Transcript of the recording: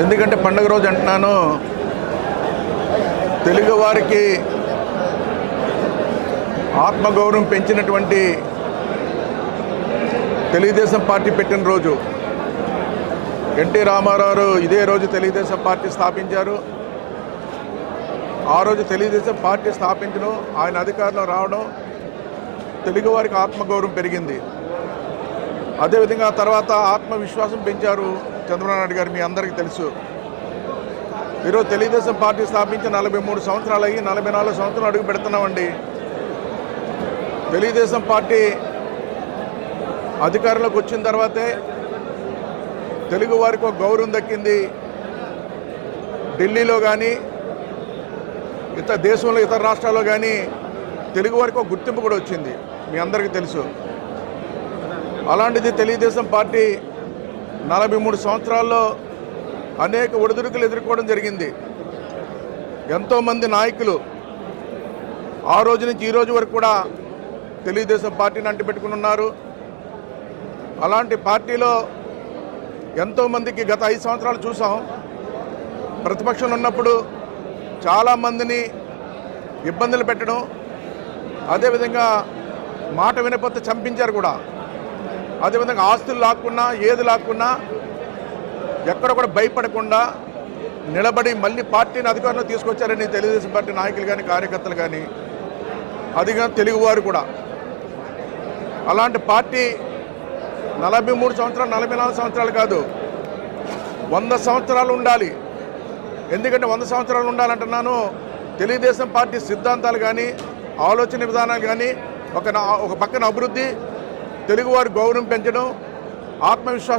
ఎందుకంటే పండుగ రోజు అంటున్నాను, తెలుగు వారికి ఆత్మగౌరవం పెంచినటువంటి తెలుగుదేశం పార్టీ పెట్టిన రోజు. ఎన్టీ రామారావు ఇదే రోజు తెలుగుదేశం పార్టీ స్థాపించారు. ఆ రోజు తెలుగుదేశం పార్టీ స్థాపించడం, ఆయన అధికారంలో రావడం తెలుగువారికి ఆత్మగౌరవం పెరిగింది. అదేవిధంగా తర్వాత ఆత్మవిశ్వాసం పెంచారు చంద్రబాబు నాయుడు గారు. మీ అందరికీ తెలుసు, ఈరోజు తెలుగుదేశం పార్టీ స్థాపించి 43 సంవత్సరాలు అయ్యి 44 సంవత్సరాలు అడుగు పెడుతున్నామండి. తెలుగుదేశం పార్టీ అధికారంలోకి వచ్చిన తర్వాతే తెలుగు వారికి ఒక గౌరవం దక్కింది. ఢిల్లీలో కానీ ఇతర దేశంలో ఇతర రాష్ట్రాల్లో కానీ తెలుగు వారికి ఒక గుర్తింపు కూడా వచ్చింది, మీ అందరికీ తెలుసు. అలాంటిది తెలుగుదేశం పార్టీ 43 సంవత్సరాల్లో అనేక ఒడిదుడుకులు ఎదుర్కోవడం జరిగింది. ఎంతోమంది నాయకులు ఆ రోజు నుంచి ఈ రోజు వరకు కూడా తెలుగుదేశం పార్టీని అంటిపెట్టుకుని ఉన్నారు. అలాంటి పార్టీలో ఎంతోమందికి గత 5 సంవత్సరాలు చూసాం. ప్రతిపక్షంలో ఉన్నప్పుడు చాలామందిని ఇబ్బందులు పెట్టడం, అదేవిధంగా మాట వినకపోతే చంపించారు కూడా. అదేవిధంగా ఆస్తులు లాక్కున్నా ఏది లాక్కున్నా ఎక్కడ కూడా భయపడకుండా నిలబడి మళ్ళీ పార్టీని అధికారంలో తీసుకొచ్చారని తెలుగుదేశం పార్టీ నాయకులు కానీ కార్యకర్తలు కానీ, అదిగా తెలుగువారు కూడా. అలాంటి పార్టీ 43 సంవత్సరాలు 44 సంవత్సరాలు కాదు, 100 సంవత్సరాలు ఉండాలి. ఎందుకంటే 100 సంవత్సరాలు ఉండాలంటున్నాను, తెలుగుదేశం పార్టీ సిద్ధాంతాలు కానీ ఆలోచన విధానాలు కానీ ఒక పక్కన అభివృద్ధి, తెలుగువారి గౌరవం పెంచడం, ఆత్మవిశ్వాసం